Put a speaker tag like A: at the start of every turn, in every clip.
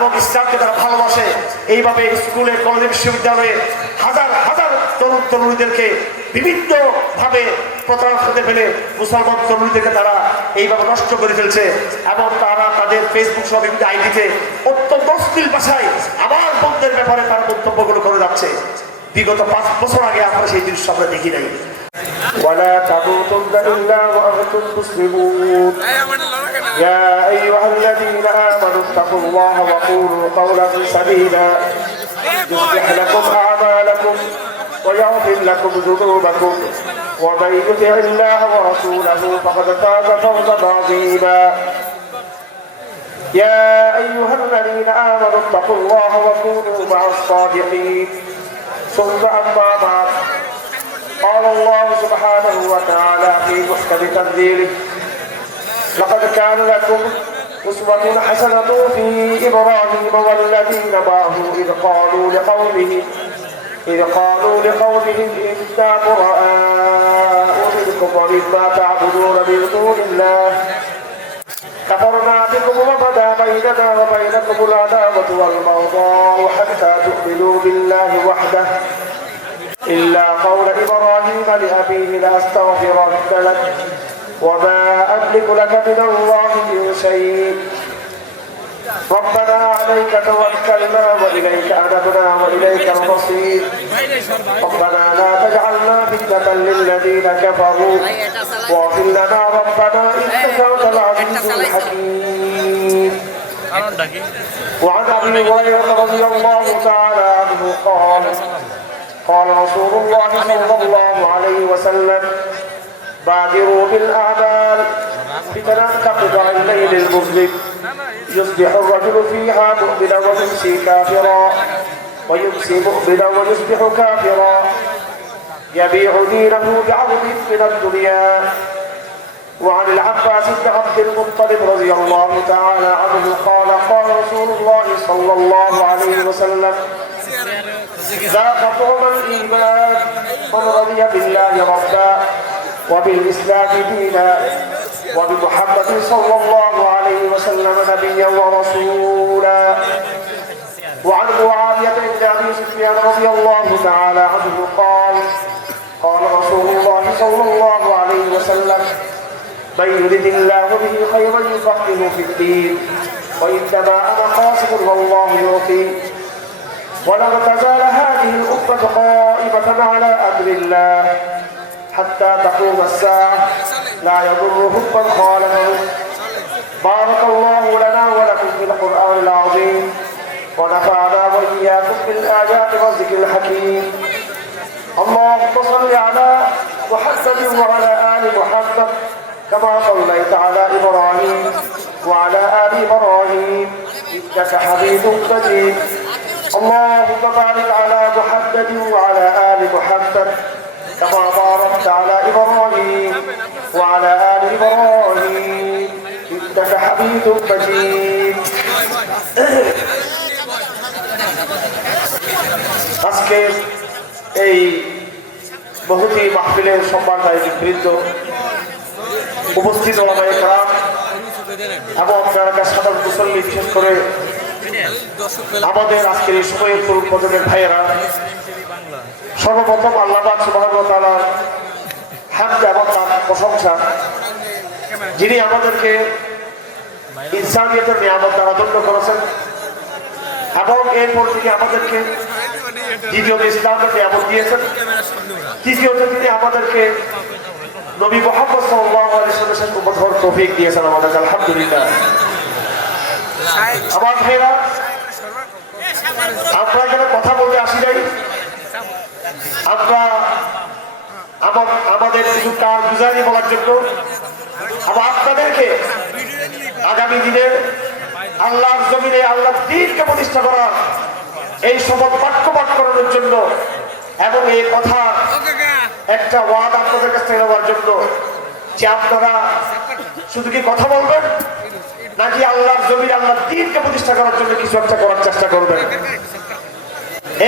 A: এবং ইসলামকে তারা ভালোবাসে এইভাবে স্কুলে কলেজ বিশ্ববিদ্যালয়ে হাজার হাজার তরুণ তরুণীদেরকে বিভিন্নভাবে প্রতারণা হতে পেরে মুসলমান তরুণীদেরকে তারা এইভাবে নষ্ট করে ফেলছে এবং তারা তাদের ফেসবুক সহ বিভিন্ন আইডিতে অত্যন্ত অশ্লীল ভাষায় আবার বন্ধের ব্যাপারে তারা বক্তব্যগুলো করে যাচ্ছে বিগত পাঁচ বছর আগে আমরা সেই জিনিস আমরা দেখি নাই
B: ولا تموتن الا وانتم مسلمون يا أيها الذين آمنوا اتقوا الله وقولوا قولا سديدا يصلح لكم أعمالكم ويغفر لكم ذنوبكم ومن يطع الله ورسوله فقد فاز فوزا عظيما يا أيها الذين آمنوا اتقوا الله وكونوا مع الصادقين ثم أما بعد قال الله سبحانه وتعالى في محكم تنزيله لقد كان لكم أسوة حسنة في إبراهيم والذين معه إذ قالوا لقومهم إذ قالوا لقومهم إنا براء منكم ومما تعبدون من دون الله كفرنا بكم وبدا بيننا وبينكم العداوة والبغضاء حتى تؤمنوا بالله وحده إلا قول إبراهيم لأبيه لأستغفرن لك وما أملك لك من الله من شيء ربنا عليك توكلنا وإليك أدبنا وإليك المصير ربنا لا تجعلنا فتنة للذين كفروا واغفر لنا ربنا إنك أنت العزيز الحكيم وعن أبي هريرة رضي الله تعالى عنه قال قال رسول الله صلى الله عليه وسلم بادروا بالأعمال لتنفتق عن الليل المظلم يصبح الرجل فيها مؤمنا ويمسي كافرا ويمسي مؤمنا ويصبح كافرا يبيع دينه بعظم من الدنيا وعن العباس بن عبد المطلب رضي الله تعالى عنه قال قال رسول الله صلى الله عليه وسلم ذاق طعم الايمان من رضي بالله ربا وبالإسلام دينا وبمحمد صلى الله عليه وسلم نبيا ورسولا وعن معاوية بن أبي سفيان رضي الله تعالى عنه قال قال رسول الله صلى الله عليه وسلم من يرد الله به خيرا يفقهه في الدين وإنما أنا قاصد والله يعطي ولن تزال هذه الأمة قائمة على أمر الله حتى تقوم الساعة لا يضره من خالفه بارك الله لنا ولكم في القرآن العظيم ونفعنا وإياكم بالآيات والذكر الحكيم اللهم صل على محمد وعلى آل محمد كما صليت على إبراهيم وعلى آل إبراهيم إنك حميد مجيد اللهم بارك على محمد وعلى آل محمد كما بارك باركت على إبراهيم وعلى آل إبراهيم إنك حميد مجيد
A: আজকের এই বহুতি মাহফিলের সম্মানদায়ী বৃদ্ধ উপস্থিত ওলামায় কালাম এবং আপনারা সাধারণ মুসল্লি বিশেষ করে আমাদের আজকের এই সময়ে তরুণ প্রজন্মের ভাইয়েরা সর্বপ্রথম আল্লাহ সুবাহ তালার হামদ এবং তার প্রশংসা যিনি আমাদেরকে ইনসানিয়তের দ্বারা করেছেন এবং এরপর তিনি আমাদেরকে ইসলামের দিয়েছেন তৃতীয়ত তিনি আমাদেরকে নবী মোহাম্মদ দিয়েছেন আমাদেরকে আলহামদুলিল্লাহ আমার কথা বলতে আসি যাই আমরা পূজারি বলার জন্য আবার আপনাদেরকে আগামী দিনে আল্লাহর জমিনে আল্লাহ দিনকে প্রতিষ্ঠা করার এই শপথ বাক্য পাঠ করানোর জন্য এবং এই কথা একটা ওয়াদ আপনাদের কাছ থেকে নেওয়ার জন্য যে আপনারা শুধু কি কথা বলবেন নাকি আল্লাহর জমির আল্লাহ দিনকে প্রতিষ্ঠা করার জন্য কিছু একটা করার চেষ্টা করবেন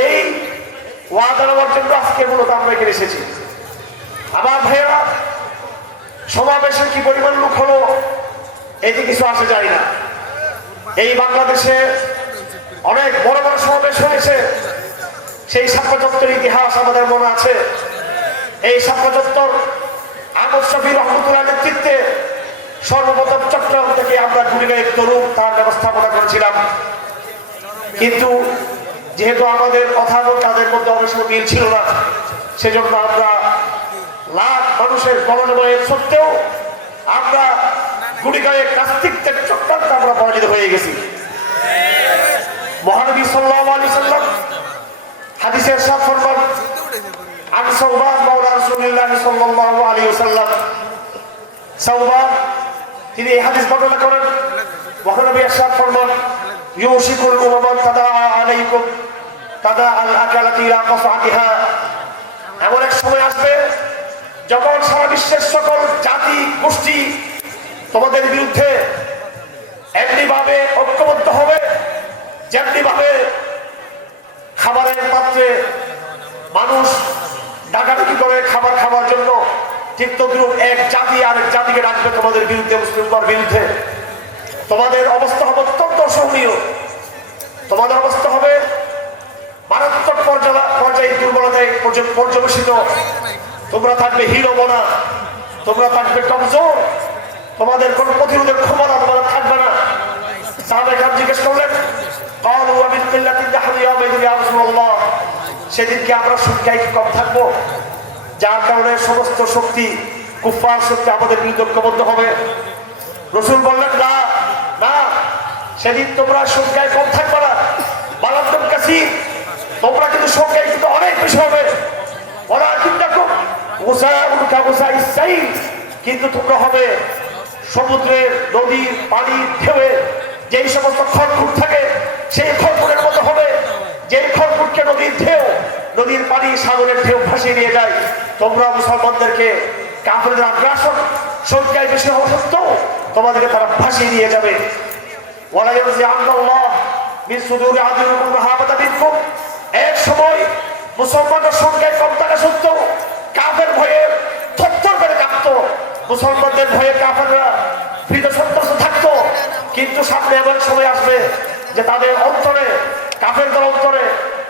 A: এই ওয়াদা নেওয়ার জন্য আজকে মূলত আমরা এখানে এসেছি আমার ভাইয়েরা সমাবেশে কি পরিমাণ লোক হলো এতে কিছু আসে যায় না এই বাংলাদেশে অনেক বড় বড় সমাবেশ হয়েছে সেই সাপ্পাচত্তর ইতিহাস আমাদের মনে আছে এই সাপ্পাচত্তর চত্বর বীর রহমতুল্লাহ নেতৃত্বে সর্বপ্রথম চট্টগ্রাম থেকে আমরা গুলিগাঁয়ের তরুণ তার ব্যবস্থাপনা করেছিলাম কিন্তু যেহেতু আমাদের কথা এবং তাদের মধ্যে অনেক মিল ছিল না সেজন্য আমরা লাখ মানুষের মরণবয়ের সত্ত্বেও আমরা গুড়িগাঁয়ের কাস্তিকদের চক্রান্ত আমরা পরাজিত হয়ে গেছি মহানবী সাল্লাহ আলী সাল্লাম হাদিসের সাফ ফরমান আন সৌবান মাওলা রাসূলুল্লাহ সাল্লাল্লাহু আলাইহি ওয়াসাল্লাম সৌবান তিনি এই হাদিস বর্ণনা করেন মহানবী সাফ ফরমান ইউশিকুল উমামান তাদা আলাইকুম তাদা আল আকালাতি লা কাসাতিহা এমন এক সময় আসবে যখন সারা বিশ্বের সকল জাতি গোষ্ঠী তোমাদের বিরুদ্ধে এমনিভাবে ঐক্যবদ্ধ হবে যেমনিভাবে খাবারের পাত্রে মানুষ ডাকাডাকি করে খাবার খাওয়ার জন্য ঠিক এক জাতি আরেক জাতিকে ডাকবে তোমাদের বিরুদ্ধে মুসলিমদের বিরুদ্ধে তোমাদের অবস্থা হবে অত্যন্ত অসহনীয় তোমাদের অবস্থা হবে মারাত্মক পর্যায়ে দুর্বলতায় পর্যবেসিত তোমরা থাকবে হিরো বোনা তোমরা থাকবে কমজোর তোমাদের কোন প্রতিরোধের ক্ষমতা তোমাদের থাকবে না সাহাবে খান জিজ্ঞেস করলেন কম থাকবো যার কারণে সমস্ত শক্তি শক্তি আমাদের হবে না সেদিন তোমরা কম থাকবে না তোমরা কিন্তু অনেক বেশি হবে ওরা কিন্তু তোমরা হবে সমুদ্রের নদীর পানি ঢেউয়ে যেই সমস্ত খড়কুট থাকে সেই খড়কুটের মতো হবে যেই খড়কুটকে নদীর ঢেউ নদীর পানি সাগরের ঢেউ ভাসিয়ে নিয়ে যায় তোমরা মুসলমানদেরকে কাপড়ের আগ্রাসন সংখ্যায় বেশি অসুস্থ তোমাদেরকে তারা ভাসিয়ে নিয়ে যাবে ওরা যে আল্লাহ এক সময় মুসলমানের সংখ্যায় কম থাকা সত্ত্বেও তাদের অন্তরে দল অন্তরে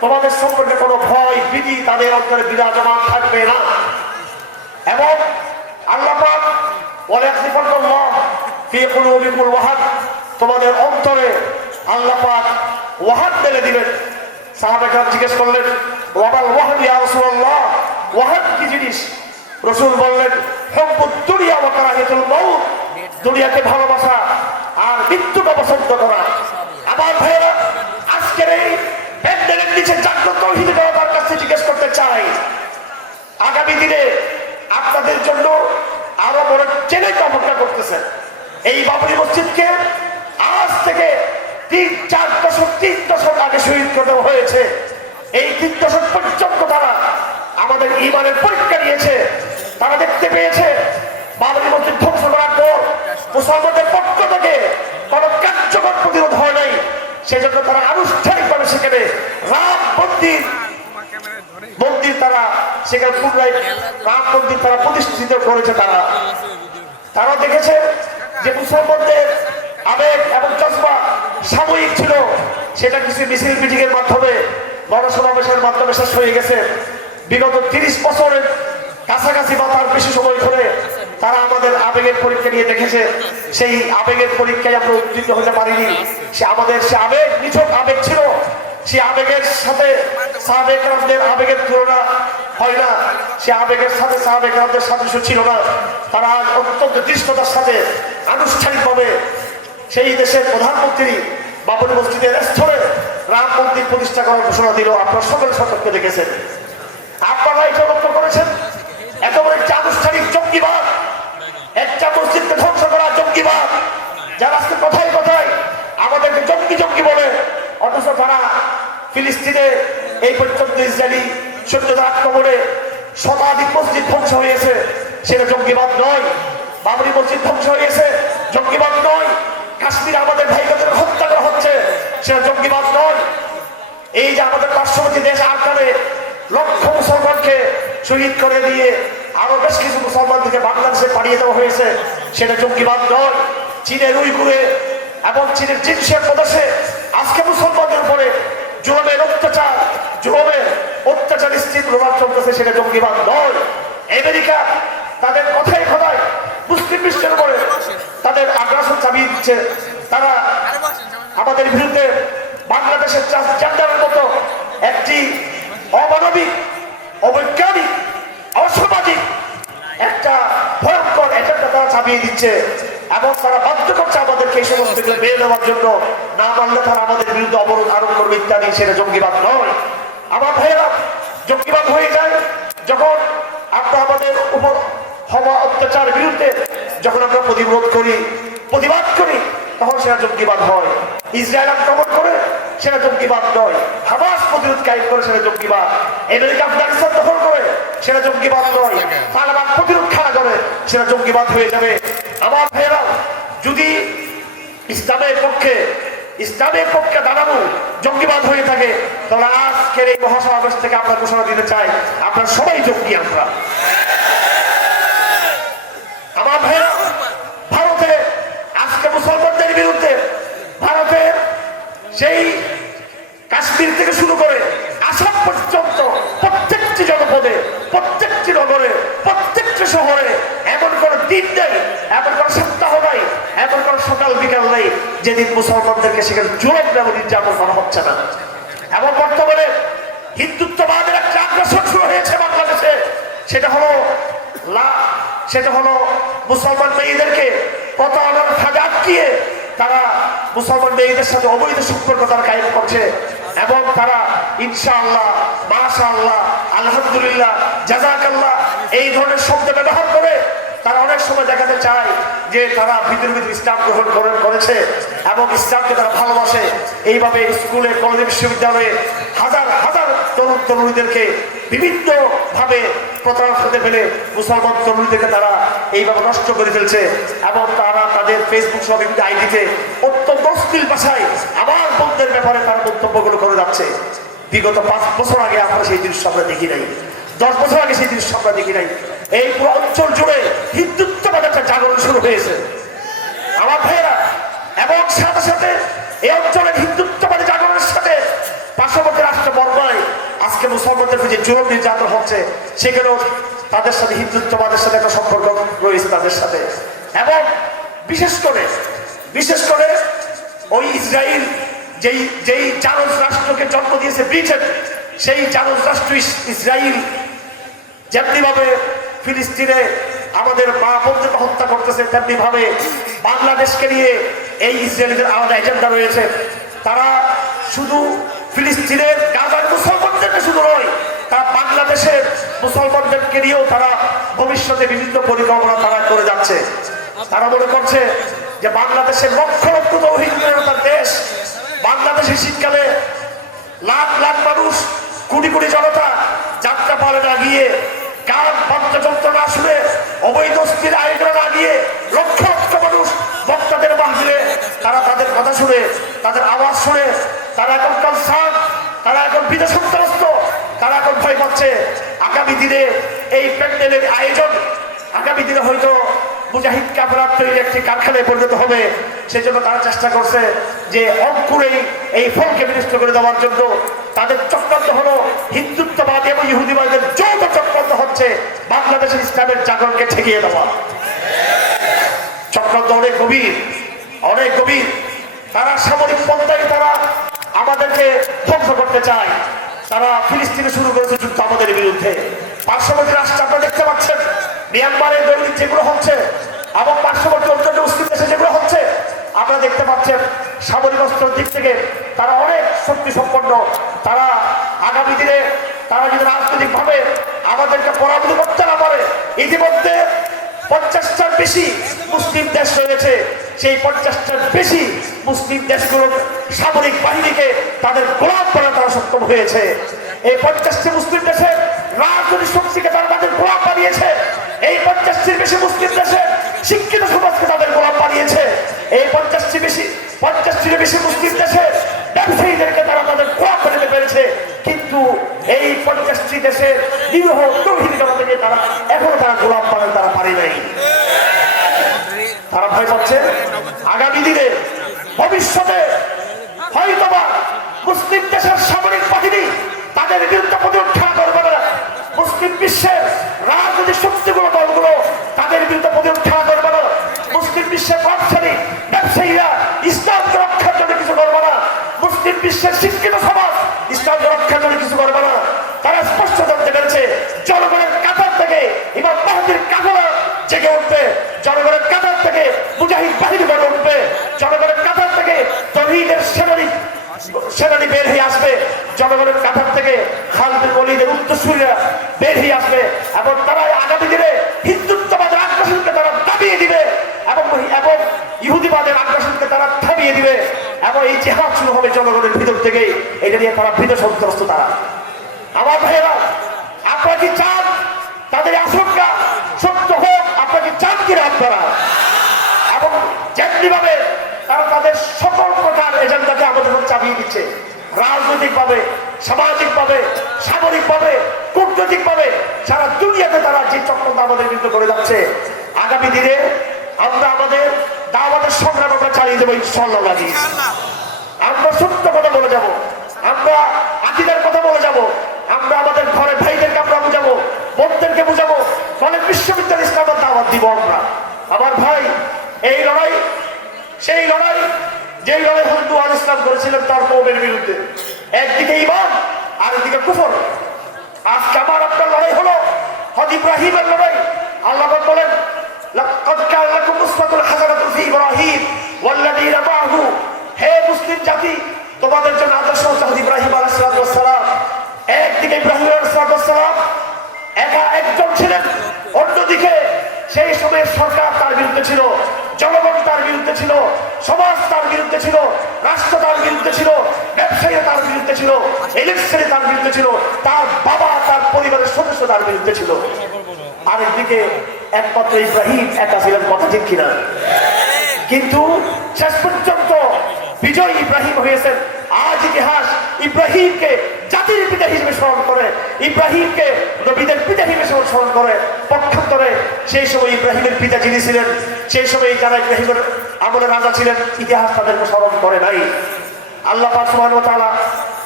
A: তোমাদের সম্পর্কে কোনো ভয় বিধি তাদের অন্তরে বিরাজমান থাকবে না এবং আল্লাপাক ওয়াহাদ তোমাদের অন্তরে আল্লাপাক ওয়াহাদ মেলে দিলেন জিজ্ঞেস করলেন ওয়াবাল ওয়াহাদ ইয়া ওয়াহাদ কি জিনিস রসুল বললেন হব্বুদ দুনিয়া ওয়া কারাহিতুল মাউত দুনিয়াকে ভালোবাসা আর মৃত্যুকে পছন্দ আগামী আপনাদের জন্য আরো বড় চ্যালেঞ্জ অপেক্ষা করতেছেন এই বাবরি মসজিদকে আজ থেকে তিন চার দশক তিন দশক আগে শহীদ হয়েছে এই তিন দশক পর্যন্ত তারা আমাদের ইমানের পরীক্ষা নিয়েছে তারা দেখতে পেয়েছে বাবরি মসজিদ ধ্বংস করার পর মুসলমানদের পক্ষ থেকে কোনো কার্যকর প্রতিরোধ হয় নাই সেজন্য তারা আনুষ্ঠানিকভাবে সেখানে রাম মন্দির মন্দির তারা সেখানে পুনরায় প্রাণ মন্দির তারা প্রতিষ্ঠিত করেছে তারা তারা দেখেছে যে মুসলমানদের আবেগ এবং চশমা সাময়িক ছিল সেটা কিছু মিছিল মিটিং এর মাধ্যমে গণসমাবেশের মাধ্যমে শেষ হয়ে গেছে বিগত তিরিশ বছরের কাছাকাছি বা তার বেশি সময় ধরে তারা আমাদের আবেগের পরীক্ষা নিয়ে দেখেছে সেই আবেগের পরীক্ষায় আমরা উত্তীর্ণ হতে পারিনি সে আমাদের সে আবেগ নিছক আবেগ ছিল সে আবেগের সাথে সাবেকরামদের আবেগের তুলনা হয় না সে আবেগের সাথে সাবেক আমাদের সাদৃশ্য ছিল না তারা আজ অত্যন্ত দৃষ্টতার সাথে আনুষ্ঠানিকভাবে সেই দেশের প্রধানমন্ত্রী বাবরি মসজিদের স্থলে রাম মন্দির প্রতিষ্ঠা করার ঘোষণা দিল আপনার সকল সতর্ক দেখেছেন আপনারা এটা লক্ষ্য করেছেন এত বড় একটা আনুষ্ঠানিক জঙ্গিবাদ একটা মসজিদকে ধ্বংস করা জঙ্গিবাদ যারা আজকে কথায় কথায় আমাদেরকে জঙ্গি জঙ্গি বলে অথচ তারা ফিলিস্তিনে এই পর্যন্ত ইসরায়েলি সূর্যদার কবরে শতাধিক মসজিদ ধ্বংস হয়েছে সেটা জঙ্গিবাদ নয় বাবরি মসজিদ ধ্বংস হয়েছে জঙ্গিবাদ নয় কাশ্মীরে আমাদের ভাইকাদের হত্যা করা হচ্ছে সেটা জঙ্গিবাদ নয় এই যে আমাদের পার্শ্ববর্তী দেশ আকারে লক্ষ মুসলমানকে শহীদ করে দিয়ে আরো বেশ কিছু মুসলমানদেরকে বাংলাদেশে পাঠিয়ে দেওয়া হয়েছে সেটা জঙ্গিবাদ নয় চীনের উইগুরে এবং চীনের জিনসের প্রদেশে আজকে মুসলমানদের উপরে জোরমের অত্যাচার জোরমের অত্যাচার স্থির প্রভাব চলতেছে সেটা জঙ্গিবাদ নয় আমেরিকা তাদের কথাই কথায় মুসলিম বিশ্বের করে তাদের আগ্রাসন চাবি দিচ্ছে তারা আমাদের বিরুদ্ধে বাংলাদেশের ট্রান্সজেন্ডারের মতো একটি অমানবিক অবৈজ্ঞানিক অসামাজিক একটা ভয়ঙ্কর এজেন্ডা তারা চাপিয়ে দিচ্ছে এবং তারা বাধ্য করছে আমাদেরকে এই সমস্ত মেয়ে নেওয়ার জন্য না মানলে তারা আমাদের বিরুদ্ধে অবরোধ আরোপ করবে ইত্যাদি সেটা জঙ্গিবাদ নয় আমার ভাইয়েরা যুক্তিবাদ হয়ে যায় যখন আমরা আমাদের উপর হওয়া অত্যাচার বিরুদ্ধে যখন আমরা প্রতিরোধ করি প্রতিবাদ করি তখন সেটা যুক্তিবাদ হয় ইসরায়েল আক্রমণ করে সেটা জঙ্গিবাদ নয় হামাস প্রতিরোধ কায়েম করে সেটা জঙ্গিবাদ আমেরিকা আফগানিস্তান দখল করে সেটা জঙ্গিবাদ নয় তালেবান প্রতিরোধ খাড়া করে সেটা জঙ্গিবাদ হয়ে যাবে আমার ভাইয়েরা যদি ইসলামের পক্ষে ইসলামের পক্ষে দাঁড়াবো জঙ্গিবাদ হয়ে থাকে তাহলে আজকের এই মহাসমাবেশ থেকে আমরা ঘোষণা দিতে চাই আমরা সবাই জঙ্গি আমরা আমার ভাইয়া ভারতে আজকে মুসলমানদের বিরুদ্ধে ভারতে সেই কাশ্মীর থেকে শুরু করে আসাম পর্যন্ত প্রত্যেকটি জনপদে প্রত্যেকটি নগরে প্রত্যেকটি শহরে এমন কোনো দিন নেই যেদিন মুসলমানদেরকে সেখানে জোর দেওয়া নির্যাতন করা হচ্ছে না এবং বর্তমানে হিন্দুত্ববাদের একটা আগ্রাসন শুরু হয়েছে বাংলাদেশে সেটা হলো সেটা হলো মুসলমান মেয়েদেরকে প্রতারণার ফাঁদে আটকিয়ে তারা মুসলমান মেয়েদের সাথে অবৈধ সম্পর্ক তারা কায়েম করছে এবং তারা ইনশাআল্লাহ মাশাআল্লাহ আলহামদুলিল্লাহ জাজাকাল্লাহ এই ধরনের শব্দ ব্যবহার করে তারা অনেক সময় দেখাতে চায় যে তারা ভিতরে ভিতরে ইসলাম গ্রহণ করেছে এবং ইসলামকে তারা ভালোবাসে এইভাবে স্কুলে কলেজে বিশ্ববিদ্যালয়ে হাজার হাজার তরুণ তরুণীদেরকে বিভিন্নভাবে প্রতারণ হতে পেলে মুসলমান তরুণীদেরকে তারা এইভাবে নষ্ট করে ফেলছে এবং তারা তাদের ফেসবুক সহ বিভিন্ন আইডিতে অত্যন্ত অশ্লীল বাসায় আমার বন্ধের ব্যাপারে তারা মন্তব্যগুলো করে যাচ্ছে বিগত পাঁচ বছর আগে আমরা সেই দৃশ্য আমরা দেখি নাই দশ বছর আগে সেই দৃশ্য আমরা দেখি নাই এই পুরো অঞ্চল জুড়ে হিন্দুত্ববাদ একটা জাগরণ শুরু হয়েছে আমার ভাইয়েরা এবং সাথে সাথে এই অঞ্চলের হিন্দুত্ববাদী জাগরণের সাথে পার্শ্ববর্তী রাষ্ট্র বর্গায় আজকে মুসলমানদের যে যুবক নির্যাতন হচ্ছে সেখানেও তাদের সাথে হিন্দুত্ববাদের সাথে একটা সম্পর্ক রয়েছে তাদের সাথে এবং বিশেষ করে বিশেষ করে ওই ইসরায়েল যেই যেই জারজ রাষ্ট্রকে জন্ম দিয়েছে ব্রিটেন সেই জারজ রাষ্ট্র ইসরায়েল যেমনিভাবে ফিলিস্তিনে আমাদের মা বন্ধুকে হত্যা করতেছে তেমনি ভাবে বাংলাদেশকে নিয়ে এই ইসরায়েলদের আলাদা এজেন্ডা রয়েছে তারা শুধু ফিলিস্তিনের গাজার মুসলমানদেরকে শুধু নয় তারা বাংলাদেশের মুসলমানদেরকে নিয়েও তারা ভবিষ্যতে বিভিন্ন পরিকল্পনা তারা করে যাচ্ছে তারা মনে করছে যে বাংলাদেশের লক্ষ লক্ষ তৌহিদার দেশ বাংলাদেশে শীতকালে লাখ লাখ মানুষ কোটি কোটি জনতা যাত্রা পালে না গিয়ে কারণ পঞ্চতন্ত্রটা আসলে অবৈধ স্থির আয়োজনে লক্ষ লক্ষ মানুষ বক্তাদের বাঁধলে তারা তাদের কথা শুনে তাদের আওয়াজ শুনে তারা এখন কনসার্ট তারা এখন বিদেশ তারা এখন ভয় পাচ্ছে আগামী দিনে এই প্যান্ডেলের আয়োজন আগামী দিনে হয়তো মুজাহিদ কাপড় তৈরি একটি কারখানায় পরিণত হবে সেই জন্য তারা চেষ্টা করছে যে অঙ্কুরেই এই ফলকে বিনষ্ট করে দেওয়ার জন্য তাদের চক্রান্ত হলো হিন্দুত্ববাদ এবং ইহুদিবাদের যৌথ হচ্ছে বাংলাদেশের ইসলামের জাগরণকে ঠেকিয়ে দেওয়া চক্রান্ত অনেক গভীর অনেক গভীর তারা সামরিক পন্থায় তারা আমাদেরকে ধ্বংস করতে চায় তারা ফিলিস্তিনে শুরু করেছে যুদ্ধ আমাদের বিরুদ্ধে পার্শ্ববর্তী রাষ্ট্র আপনারা দেখতে পাচ্ছেন মিয়ানমারে দৈনিক যেগুলো হচ্ছে এবং পার্শ্ববর্তী অন্যান্য মুসলিম দেশে যেগুলো হচ্ছে আপনারা দেখতে পাচ্ছেন সামরিক অস্ত্র দিক থেকে তারা অনেক শক্তি সম্পন্ন তারা আগামী দিনে তারা যদি রাজনৈতিকভাবে আমাদেরকে পরাজিত করতে না পারে ইতিমধ্যে পঞ্চাশটার বেশি মুসলিম দেশ রয়েছে সেই পঞ্চাশটার বেশি মুসলিম দেশগুলোর সামরিক বাহিনীকে তাদের গোলাপ করা তারা সক্ষম হয়েছে এই পঞ্চাশটি মুসলিম দেশের রাজনৈতিক শক্তিকে তারা তাদের গোলাপ বানিয়েছে এই পঞ্চাশটির বেশি মুসলিম দেশের শিক্ষিত সমাজকে তাদের গোলাপ বানিয়েছে এই পঞ্চাশটি বেশি পঞ্চাশটির বেশি মুসলিম দেশের ব্যবসায়ীদেরকে তারা তাদের গোলাপ করে পেরেছে এই পঞ্চাশটি দেশের নিরহ তৌহিদ থেকে তারা এখনো তারা গোলাপ পালন তারা পারি নাই তারা ভয় পাচ্ছে আগামী দিনে ভবিষ্যতে হয়তোবা মুসলিম দেশের সামরিক বাহিনী তাদের বিরুদ্ধে প্রতিরক্ষা করবে না মুসলিম বিশ্বের রাজনৈতিক শক্তিগুলো দলগুলো তাদের বিরুদ্ধে প্রতিরক্ষা করবে না মুসলিম বিশ্বের ব্যবসায়ী ব্যবসায়ীরা ইসলামকে রক্ষার জন্য কিছু করবে না মুসলিম বিশ্বের শিক্ষিত সমাজ জনগণের কাতার থেকে ইমাম মাহাদির কাফেলা জেগে উঠবে জনগণের কাতার থেকে মুজাহিদ বাহিনী গড়ে উঠবে জনগণের কাতার থেকে তহিদের সেনানি সেনানি বের হয়ে আসবে জনগণের কাতার থেকে খালদ কলিদের উত্তরসূরীরা বের হয়ে আসবে এবং তারা আগামী দিনে হিন্দুত্ববাদের আগ্রাসনকে তারা দাবিয়ে দিবে এবং এবং ইহুদিবাদের আগ্রাসনকে তারা থামিয়ে দিবে এবং এই চেহারা শুরু হবে জনগণের ভিতর থেকে এটা নিয়ে তারা ভীত সন্ত্রস্ত তারা আমার ভাইয়েরা আপনারা কি চান তাদের আশঙ্কা সত্য হোক আপনাকে আপনারা কি চান কিনা আপনারা এবং যেমনিভাবে তারা তাদের সকল প্রকার এজেন্ডাকে আমাদের চাপিয়ে দিচ্ছে রাজনৈতিকভাবে সামাজিকভাবে সামরিকভাবে কূটনৈতিকভাবে সারা দুনিয়াতে তারা যে চক্রান্ত আমাদের বিরুদ্ধে করে যাচ্ছে আগামী দিনে আমরা আমাদের দাওয়াতের সংগ্রাম আমরা চালিয়ে দেবো ইনশাল্লাহ আমরা সত্য কথা বলে যাব আমরা আকিদার কথা বলে যাব আমরা আমাদের ঘরে ভাইদেরকে আমরা বুঝাবো বোনদেরকে বুঝাবো ফলে মানে বিশ্ববিদ্যালয় স্থাপন দাওয়াত দিব আমরা আমার ভাই এই লড়াই সেই লড়াই যেই লড়াই হিন্দু আল ইসলাম করেছিলেন তার কৌমের বিরুদ্ধে একদিকে ইমান আরেকদিকে কুফর আজকে আমার আপনার লড়াই হলো হজ ইব্রাহিমের লড়াই আল্লাহ বলেন ইব্রাহিম হে মুসলিম জাতি তোমাদের জন্য আদর্শ ইব্রাহিম আলাহ সালাম একদিকে একা একজন ছিলেন অন্যদিকে সেই সময় সরকার তার বিরুদ্ধে ছিল জনগণ তার বিরুদ্ধে ছিল সমাজ তার বিরুদ্ধে ছিল রাষ্ট্র তার বিরুদ্ধে ছিল ব্যবসায়ী তার বিরুদ্ধে ছিল ইলেকশনে তার বিরুদ্ধে ছিল তার বাবা তার পরিবারের সদস্য তার বিরুদ্ধে ছিল আরেকদিকে একমাত্র ইব্রাহিম একা ছিলেন কথা ঠিক কিনা কিন্তু শেষ পর্যন্ত বিজয় ইব্রাহিম হয়েছেন আজ ইতিহাস ইব্রাহিমকে জাতির পিতা হিসেবে স্মরণ করে ইব্রাহিমকে নবীদের পিতা হিসেবে স্মরণ করে পক্ষান্তরে সেই সময় ইব্রাহিমের পিতা যিনি ছিলেন সেই সময় যারা ইব্রাহিমের আমলে রাজা ছিলেন ইতিহাস তাদেরকে স্মরণ করে নাই আল্লাহ পাসমান তালা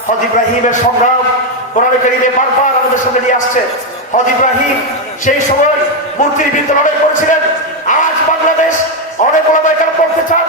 A: হজ ইব্রাহিমের সংগ্রাম কোরআনে কেরিমে বারবার আমাদের সঙ্গে নিয়ে আসছে হজ ইব্রাহিম সেই সময় মূর্তির বিরুদ্ধে লড়াই করেছিলেন আজ বাংলাদেশ অনেক ওলামাইকার করতে চান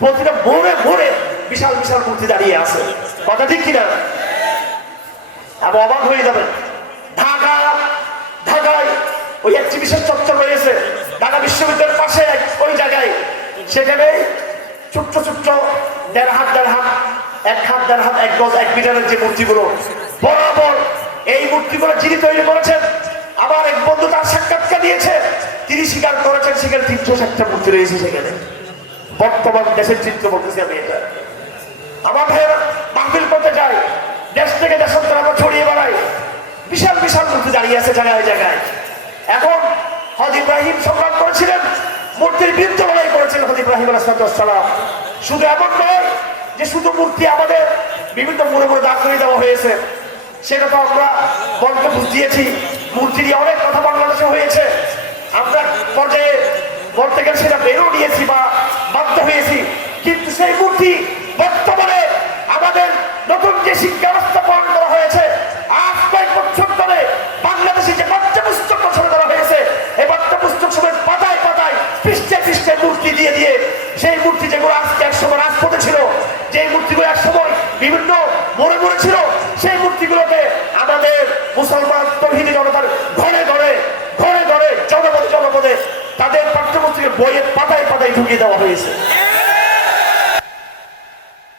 A: প্রতিটা মোড়ে ভরে বিশাল বিশাল মূর্তি দাঁড়িয়ে আছে কথা ঠিক কিনা আবার অবাক হয়ে যাবে ঢাকা ঢাকায় ওই বিশেষ চত্বর রয়েছে ঢাকা বিশ্ববিদ্যালয়ের পাশে ওই জায়গায় সেখানে ছোট্ট ছোট্ট দেড় হাত দেড় হাত এক হাত দেড় হাত এক গজ এক মিটারের যে মূর্তিগুলো বরাবর এই মূর্তিগুলো যিনি তৈরি করেছেন আবার এক বন্ধু তার সাক্ষাৎকার দিয়েছে তিনি স্বীকার করেছেন সেখানে তিনশো ষাটটা মূর্তি রয়েছে সেখানে বর্তমান দেশের চিত্র বলতেছি আমি এটা আমাদের মাহবিল করতে চাই দেশ থেকে দেশান্তর আমরা ছড়িয়ে বেড়াই বিশাল বিশাল মূর্তি দাঁড়িয়ে আছে জায়গায় জায়গায় এখন হজ ইব্রাহিম সংগ্রাম করেছিলেন মূর্তির বৃদ্ধ লড়াই করেছিলেন হজ ইব্রাহিম আলাহাম শুধু এমন নয় যে শুধু মূর্তি আমাদের বিভিন্ন মনে মনে দাগ করে দেওয়া হয়েছে সেটা তো আমরা বলকে বুঝিয়েছি মূর্তিরই অনেক কথা বাংলাদেশে হয়েছে আমরা পর্যায়ে বলতে গেলে সেটা বেরো নিয়েছি বা কিন্তু সেই মূর্তি বর্তমানে আমাদের নতুন যে শিক্ষা ব্যবস্থা গ্রহণ করা হয়েছে আজ কয়েক বছর ধরে যে করা হয়েছে পাতায় পাতায় দিয়ে দিয়ে সেই যেগুলো আজকে মূর্তিগুলো বিভিন্ন ছিল সেই মূর্তিগুলোকে আমাদের মুসলমান জনতার তাদের বইয়ের পাতায় পাতায় ঢুকিয়ে দেওয়া হয়েছে